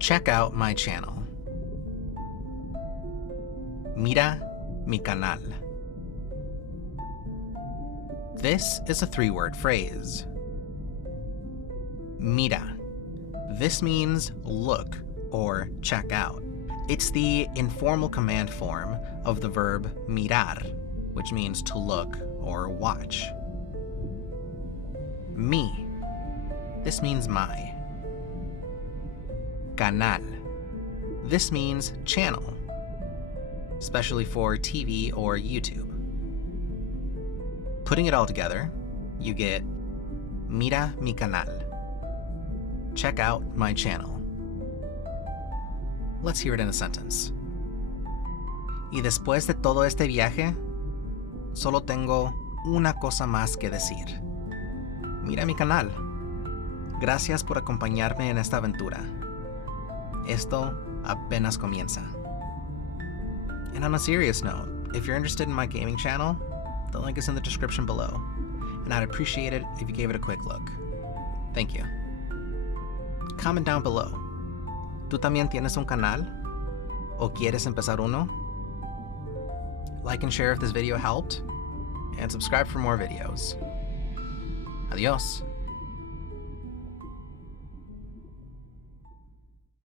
Check out my channel. Mira, mi canal. This is a three-word phrase. Mira. This means look or check out. It's the informal command form of the verb mirar, which means to look or watch. Mi. This means my. Canal. This means channel, especially for TV or YouTube. Putting it all together, you get Mira mi canal. Check out my channel. Let's hear it in a sentence. Y después de todo este viaje, solo tengo una cosa más que decir. Mira mi canal. Gracias por acompañarme en esta aventura. Esto apenas comienza. And on a serious note, if you're interested in my gaming channel, the link is in the description below, and I'd appreciate it if you gave it a quick look. Thank you. Comment down below. ¿Tú también tienes un canal? ¿O quieres empezar uno? Like and share if this video helped, and subscribe for more videos. Adiós.